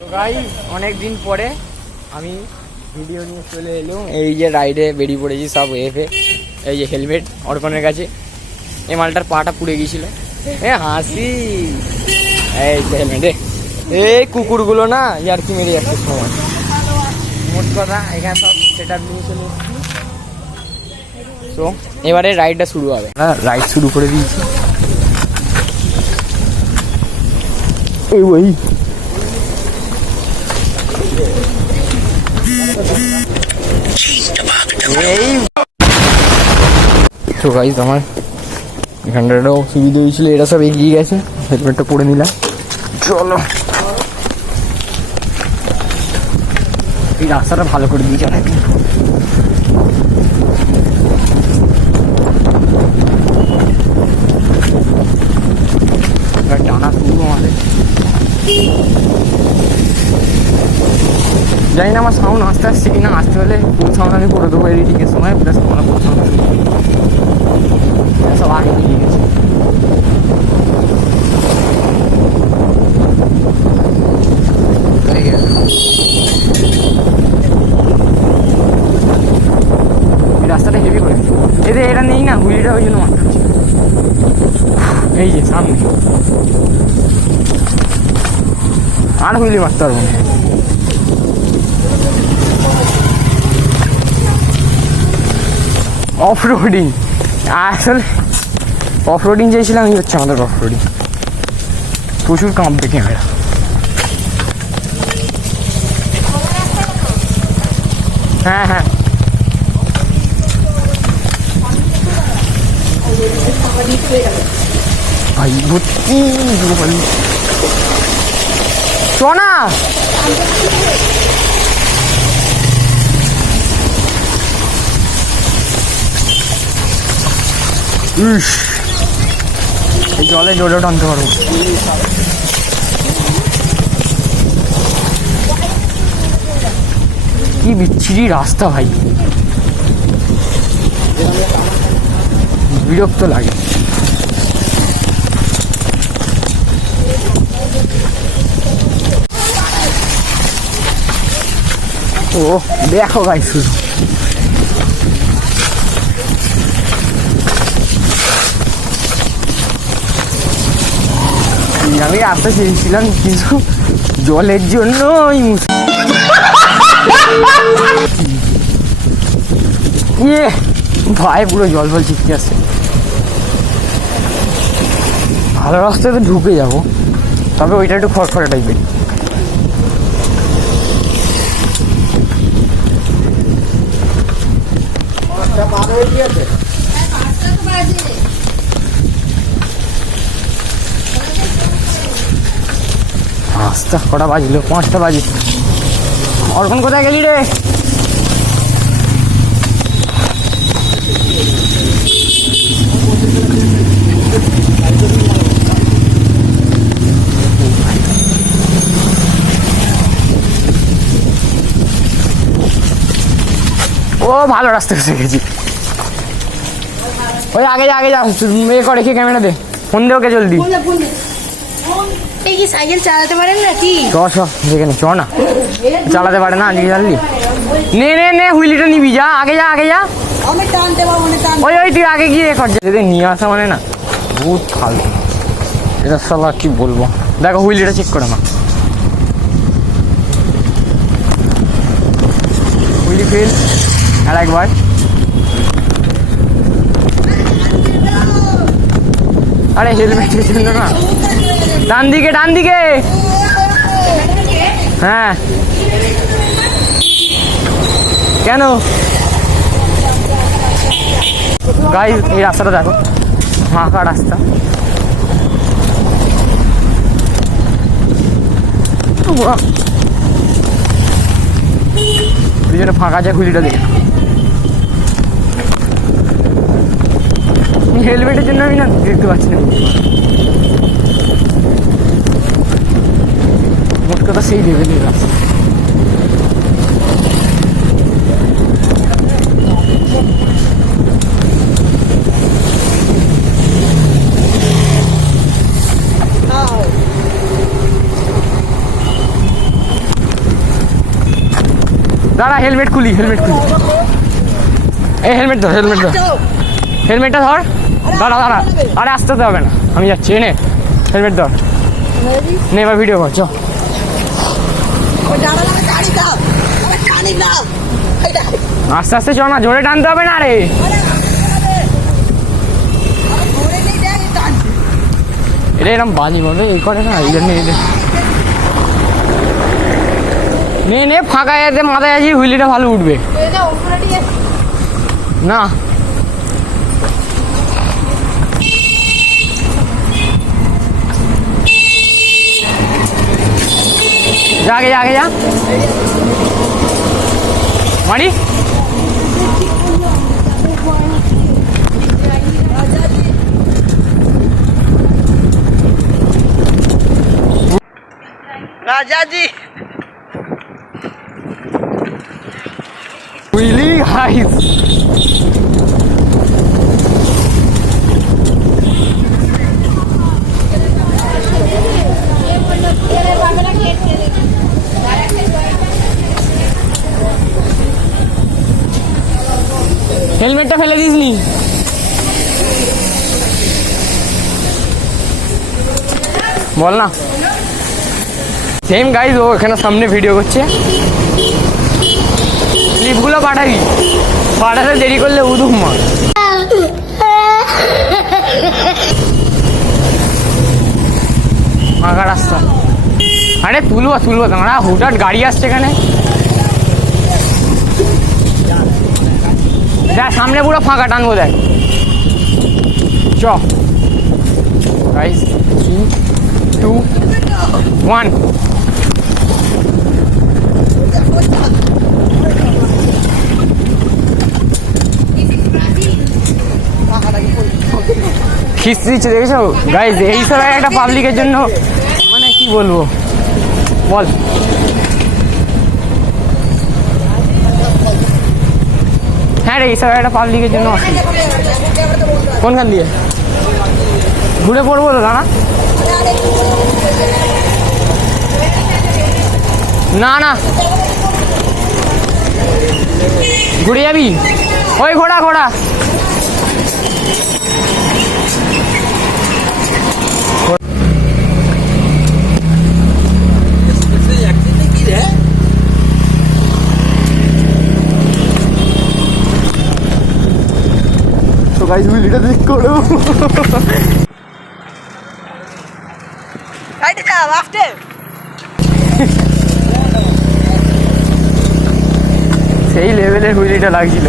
তো গাইস অনেক দিন পরে আমি ভিডিও নিয়ে চলে এলাম। এই যে রাইডে বেরিয়ে পড়েছি সব এফে। এই যে হেলমেট অর্পণের কাছে, এই মালটার পাটা পুড়ে গিয়েছিল। হাসি এই হেলমেটে এই কুকুরগুলো না ইয়ার কি মেরে যাচ্ছে সময়। মোট কথা এখানে সব সেট আপ নিয়ে চলে এসেছি। তো এবারে রাইডটা শুরু হবে। রাইড শুরু করে দিয়েছি। ওই তো গাইস আমার এখানটাও সুবিধা হয়েছিল, এরা সব এগিয়ে গেছে। হেলমেটটা পরে নিলাম, চলো। এই রাস্তাটা ভালো করে দিয়েছে অনেক। টানা শুরু আমাদের। জানি না আমার সাউন্ড আসতে আসছে কিনা, আসতে হলে ফুল সাউন্ড আমি করে দেবো এডিটিংয়ের সময়। প্লাস আমার ফুল সাউন্ড সব আগে নিয়ে গেছে। রাস্তাটা হেভি করে এদের, এটা নেই না হুইলটা, ওই জন্য মারতে হচ্ছে। এই যে সামনে আর হুইলি মারতে পারবো না। অফ রোডিং, আসলে অফ রোডিং চেয়েছিলাম, এই হচ্ছে আমাদের অফ রোডিং। প্রচুর কাঁপবে ক্যামেরা। হ্যাঁ হ্যাঁ ভাই ভর্তি চ না। এই জলে জোরে টানতে পারবো। কি বিচ্ছিরি রাস্তা ভাই, বিরক্ত লাগে। ও দেখো ভাই শুধু আমি রাস্তা চেয়েছিলাম, কিন্তু জলের জন্য ভাই পুরো জল ফল ছিটকে আসছে। ভালো রাস্তায় তো ঢুকে যাবো, তবে ওইটা একটু খড়খড়ে টাইপের। পাঁচটা কটা বাজলো, 5টা বাজে। অর্পণ কোথায় গেলি রে? ও ভালো রাস্তা এসে গেছি। ওই আগে যা আগে যা, মেয়ে করে রেখে ক্যামেরা দে, ফোন দে ওকে জলদি। সাইকেল চালাতে পারেন নাকি? যেখানে চ না, চালাতে পারে না আজকে জানলি। নে নে নে হুইলিটা নিবি, যা আগে যা আগে যা। ওই ওই তুই আগে গিয়ে রেখর, যদি নিয়ে আসা মানে না বহুত ফালতু। এটা সব আর কি বলবো। দেখো হুইলিটা চেক করে না, হুইলি ফেল। আর একবার আরে হেলমেটের জন্য না। ডান দিকে ডান দিকে, হ্যাঁ কেন গাইস এই রাস্তাটা দেখো, ফাঁকা রাস্তা। পিছনে ফাঁকা যায়, হুইলিটা দেখে। হেলমেটের জন্য আমি না দেখতে পাচ্ছি না। মোট কথা সেই লেভেলের রাস্তা। দাঁড়া হেলমেট খুলি এই হেলমেট ধর হেলমেটটা ধর দাঁড়া আরে আসতে তো হবে না আমি যাচ্ছি নে হেলমেট ধর নে এবার ভিডিও কর চ আস্তে আস্তে চ না জোরে টানতে হবে না রে এটা এরকম বাজি বলবে এই করে না এই জন্য নে ফাঁকা যেতে মাথায় আছি হুইলিটা ভালো উঠবে না আগে যা মারি राजा जी really guys হেলমেটটা ফেলে দিসনি বল না সেম গাইজ ও এখানে সামনে ভিডিও করছে ক্লিপগুলো পাঠাতে দেরি করলে উদুম মা ফাঁকা রাস্তা আরে তুলবো তোমরা হুটাট গাড়ি আসছে এখানে দেখ সামনে পুরো ফাঁকা টানবো দেখ চ গাইজ 3 2 1 খিস্তি দিচ্ছে দেখেছো গাইজ এই সব একটা পাবলিকের জন্য মানে কি বলবো বল হ্যাঁ রে এইসব একটা পাবলিকের জন্য অসুবিধা কোনখান দিয়ে ঘুরে পড়বো তো দাঁড়া না ঘুরে যাবি ওই ঘোড়া তো গাইস ভিডিওটা দেখ করো राइट का आफ्टर সেই লেভেলের হুইলিটা লাগছিল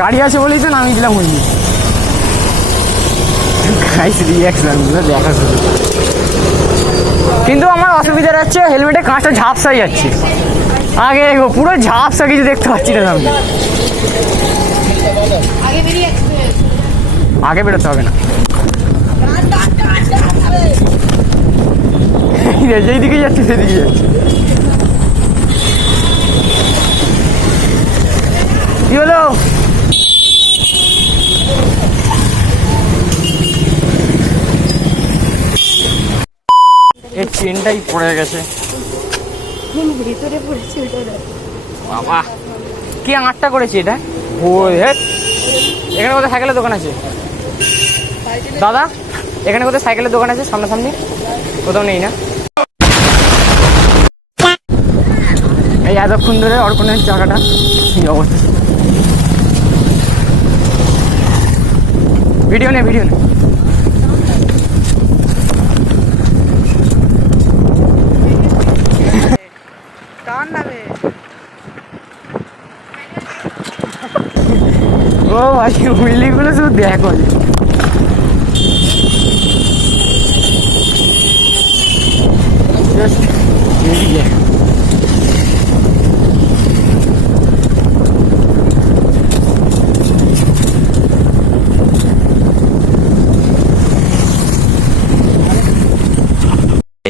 গাড়ি আছে বলেই তো নামিয়ে দিলাম হুইলি গাইস রিঅ্যাকশনগুলো দেখা শুরু কিন্তু আমার অসুবিধা হচ্ছে হেলমেটে কাঁচটা ঝাপসা যাচ্ছে আগে পুরো ঝাপসা কিছু দেখতে পাচ্ছি না সামনে আগে বেরোতে হবে না যেদিকে যাচ্ছে সেদিকে যাচ্ছে কি হলো এই চেনটাই পড়ে গেছে ভিতরে পড়েছে বাবা কি আটটা করেছে এটা ও এখানে কোথায় সাইকেলের দোকান আছে দাদা এখানে কোথায় সাইকেলের দোকান আছে সামনাসামনি কোথাও নেই না এই এতক্ষণ ধরে অর্পণের চাকাটা কি অবস্থা ভিডিও নে কার নামে ও ভাই হুইলিগুলো শুধু দেখো জাস্ট এদিকে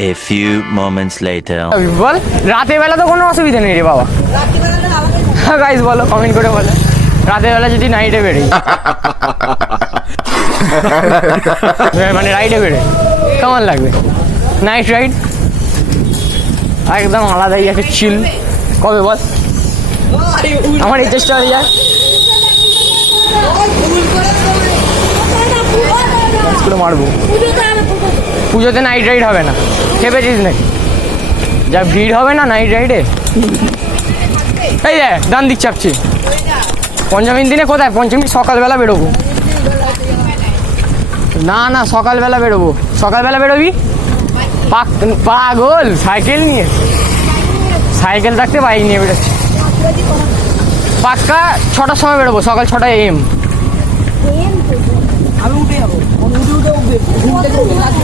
A few moments later. বল রাতের বেলা তো কোনো অসুবিধা নেই রে বাবা গাইস বলো কমেন্ট করে বলো রাতের বেলা যদি নাইটে বেরোই মানে রাইডে বেরোই কেমন লাগবে নাইট রাইড একদম আলাদাই একটা চিল। কবে বল, আমার এই চেষ্টা হয়ে যায় করে মারবো। পুজোতে নাইট রাইড হবে না, খেপেছিস নাকি? যা ভিড় হবে না নাইট রাইডে। এই রে ডান দিক চাপছি। পঞ্চমীর দিনে কোথায়? পঞ্চমী সকালবেলা বেরোবো। না না সকালবেলা বেরোবো। সকালবেলা বেরোবি? পাগল, সাইকেল নিয়ে? সাইকেল থাকতে বাইক নিয়ে বেরোচ্ছি। পাক্কা 6টার সময় বেরোবো, সকাল 6টা AM। আমি উঠে যাবো, উঠে ঘুম থেকে উঠে যাবো।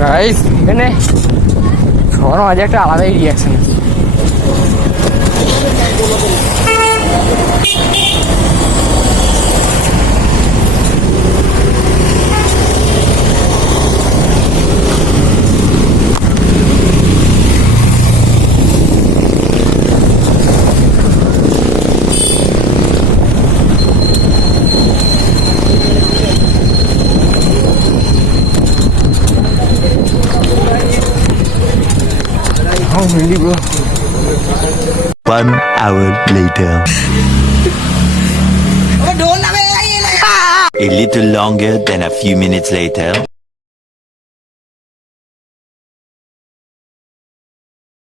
গাইস এখানে সবার মাঝে একটা আলাদাই রিয়াকশন আছে। Oh, really, bro. 1 hour later. ঢোল নামে A little longer than a few minutes later.